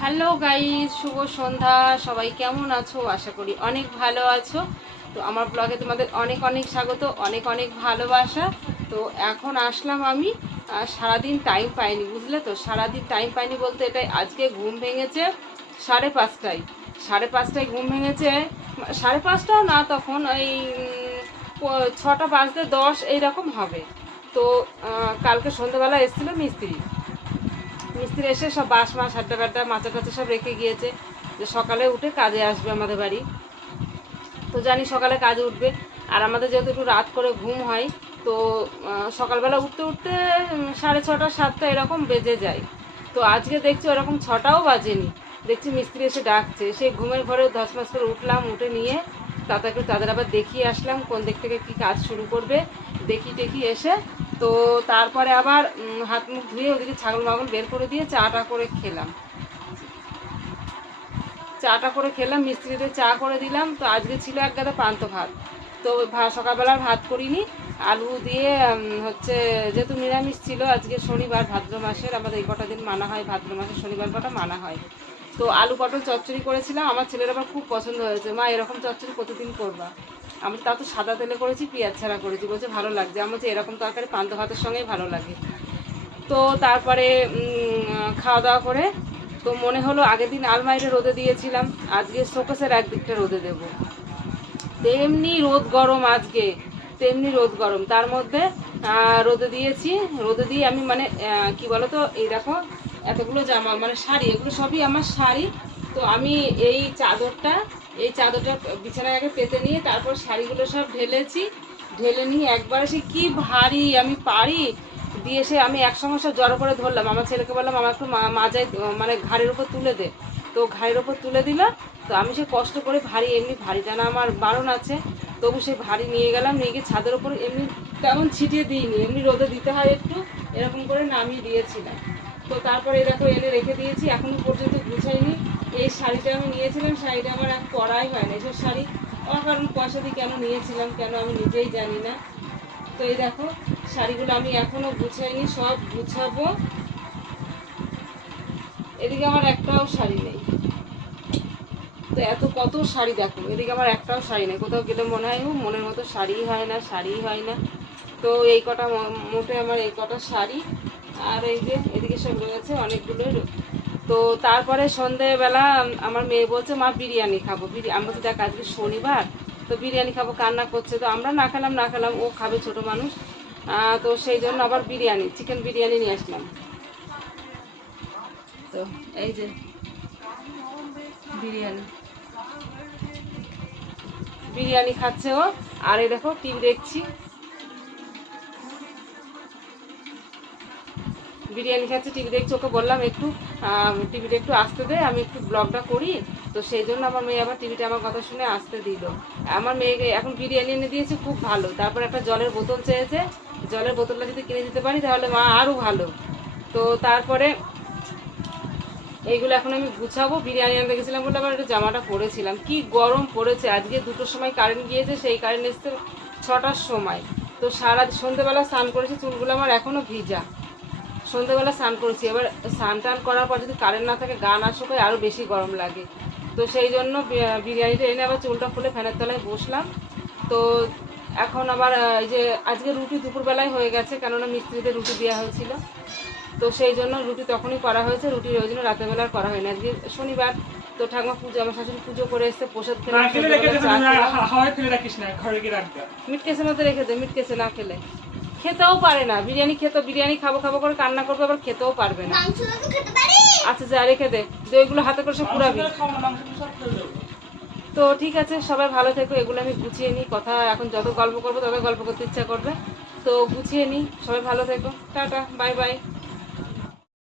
Hello guys শুভ সন্ধ্যা। সবাই কেমন আছো? আশা করি অনেক ভালো আছো। তো আমার ব্লগে তোমাদের অনেক অনেক স্বাগত, অনেক অনেক ভালোবাসা। তো এখন আসলাম আমি সারাদিন টাইম পাইনি, বুঝলে তো? সারাদিন টাইম পাইনি বলতে এটাই, আজকে ঘুম ভেঙেছে সাড়ে পাঁচটায়। সাড়ে পাঁচটায় ঘুম ভেঙেছে, সাড়ে পাঁচটাও না তখন প- ছটা বাজতে দশ এইরকম হবে। তো কালকে সন্ধ্যেবেলা এসেছিল মিস্ত্রি। মিস্ত্রি এসে সব বাঁশ মাছ হাড্ডা বাড্ডা মাচা টাচা সব রেখে গিয়েছে। যে সকালে উঠে কাজে আসবে আমাদের বাড়ি। তো জানি সকালে কাজে উঠবে। আর আমাদের যেহেতু একটু রাত করে ঘুম হয়, তো সকালবেলা উঠতে উঠতে সাড়ে ছটা, সাতটা এরকম বেজে যায়। তো আজকে দেখছি ওরকম ছটাও বাজেনি। দেখছি মিস্ত্রি এসে ডাকছে। সেই ঘুমের ঘরে দশ মাস করে উঠলাম, উঠে নিয়ে তাতে একটু তাদের আবার দেখিয়ে আসলাম, কোন দিক থেকে কি কাজ শুরু করবে। দেখি টেকি এসে তো তারপরে আবার হাত মুখ ধুয়ে ওদিকে ছাগল মাগল বের করে দিয়ে চাটা করে খেলাম। চাটা করে খেলাম মিস্ত্রিদের চা করে দিলাম। তো আজকে ছিল এক গাদা পান্ত ভাত। তো সকালবেলা ভাত করিনি। আলু দিয়ে হচ্ছে যেহেতু নিরামিষ ছিল, আজকে শনিবার ভাদ্র মাসের, আমাদের এই কটা দিন মানা হয়, ভাদ্র মাসের শনিবার কটা মানা হয়। তো আলু পটল চচ্চড়ি করেছিলাম। আমার ছেলের আবার খুব পছন্দ হয়েছে। মা, এরকম চচ্চড়ি প্রতিদিন করবা। আমি তাও তো সাদা তেলে করেছি, পেঁয়াজ ছাড়া করেছি। বলছে, ভালো লাগছে। আমার হচ্ছে এরকম তরকারি পান্ত ভাতের সঙ্গেই ভালো লাগে। তো তারপরে খাওয়া দাওয়া করে, তো মনে হলো আগের দিন আলমারিটা রোদে দিয়েছিলাম, আজকে শোকেসের একদিকটা রোদে দেবো। তেমনি রোদ গরম আজকে, তেমনি রোদ গরম। তার মধ্যে রোদে দিয়েছি, রোদে দিয়ে আমি মানে কি বলতো, এই দেখো, এতগুলো জামা মানে শাড়ি, এগুলো সবই আমার শাড়ি। তো আমি এই চাদরটা এই চাদরটা বিছানায় আগে পেতে নিয়ে তারপর শাড়িগুলো সব ঢেলেছি। ঢেলে নিয়ে একবারে সে কি ভারী, আমি পারি? দিয়ে সে আমি একসঙ্গে সব জড়ো করে ধরলাম। আমার ছেলেকে বললাম আমার একটু মাজায় মানে ঘাড়ের উপর তুলে দে। তো ঘাড়ের উপর তুলে দিল। তো আমি সে কষ্ট করে ভারী, এমনি ভারী টানা আমার বারণ আছে। তবু সে ভারী নিয়ে গেলাম, নিয়ে গিয়ে ছাদের উপর এমনি তেমন ছিটিয়ে দিইনি। এমনি রোদে দিতে হয় একটু, এরকম করে নামিয়ে দিয়েছিলাম। তো তারপরে দেখো, এনে রেখে দিয়েছি। এখনও পর্যন্ত এই শাড়িটা আমি নিয়েছিলাম, শাড়িটা আমার এক পরাই হয় না এসব শাড়ি অকারণ পয়সা দিয়ে কেন নিয়েছিলাম, কেন আমি নিজেই জানি না। তো এই দেখো, শাড়িগুলো আমি এখনও গুছাইনি, সব গুছাবো। এদিকে আমার একটাও শাড়ি নেই। তো এত কত শাড়ি দেখো, এদিকে আমার একটাও শাড়ি নেই। কোথাও গেলে মনে হয় মনের মতো শাড়ি হয় না শাড়ি হয় না। তো এই কটা মোটে আমার এই কটা শাড়ি। আর এই যে, এদিকে সব রয়েছে, অনেকগুলো তো তারপরে সন্ধেবেলা আমার মেয়ে বলছে, মা, বিরিয়ানি খাব। আমরা তো দেখ, আজকে শনিবার, তো বিরিয়ানি খাব, কান্না করছে। তো আমরা না খেলাম না খেলাম, ও খাবে ছোট মানুষ। তো সেই জন্য আবার বিরিয়ানি, চিকেন বিরিয়ানি নিয়ে আসলাম। তো এই যে, বিরিয়ানি। বিরিয়ানি খাচ্ছে ও। আর এই দেখো টিভি দেখছি। বিরিয়ানি খাচ্ছে টিভি দেখছি, ওকে বললাম, একটু টিভিটা একটু আসতে দে, আমি একটু ব্লগটা করি। তো সেই জন্য আমার মেয়ে আবার টিভিটা আমার কথা শুনে আসতে দিল। আমার মেয়েকে এখন বিরিয়ানি এনে দিয়েছে, খুব ভালো। তারপর একটা জলের বোতল চেয়েছে। জলের বোতলটা যদি কিনে দিতে পারি, তাহলে মা আরও ভালো। তো তারপরে এইগুলো এখন আমি গুছাবো। বিরিয়ানি আনতে গেছিলাম বলে আবার একটু জামাটা পরেছিলাম। কি গরম পড়েছে। আজকে দুটোর সময় কারেন্ট গিয়েছে, সেই কারেন্ট এসছে ছটার সময়। তো সারা সন্ধেবেলা স্নান করেছি, চুলগুলো আমার এখনও ভিজা। সন্ধেবেলা স্নান করেছি। এবার স্নান টান করার পর যদি কারেন্ট না থাকে গা না শুকায় আরও বেশি গরম লাগে। তো সেই জন্য বিরিয়ানিটা এনে আবার চুলটা খুলে ফ্যানের তলায় বসলাম। তো এখন আবার এই যে আজকে রুটি দুপুরবেলায় হয়ে গেছে কেননা মিস্ত্রিদের রুটি দেওয়া হয়েছিল। তো সেই জন্য রুটি তখনই করা হয়েছে রুটির ওই জন্য রাতের বেলা আর করা হয়নি। আজকে শনিবার তো ঠাকুমা পুজো আমার শাশুড়ি পুজো করে এসছে প্রসাদ খেলে সন্ধ্যাবেলা মিট কেসের মধ্যে রেখে দে মিট কেসে না খেলে। খেতেও পারে না। বিরিয়ানি খেতে বিরিয়ানি খাব খাব করে কান্না করবে আবার খেতেও পারবে না। আচ্ছা যা রেখে দে। ওইগুলো হাতে করে সব পুরাবি। তো ঠিক আছে সবাই ভালো থেকো এগুলো আমি গুছিয়ে নিই। কথা এখন যত গল্প করব তত গল্প করতে ইচ্ছা করবে। তো গুছিয়ে নিই সবাই ভালো থেকো। Tata bye bye.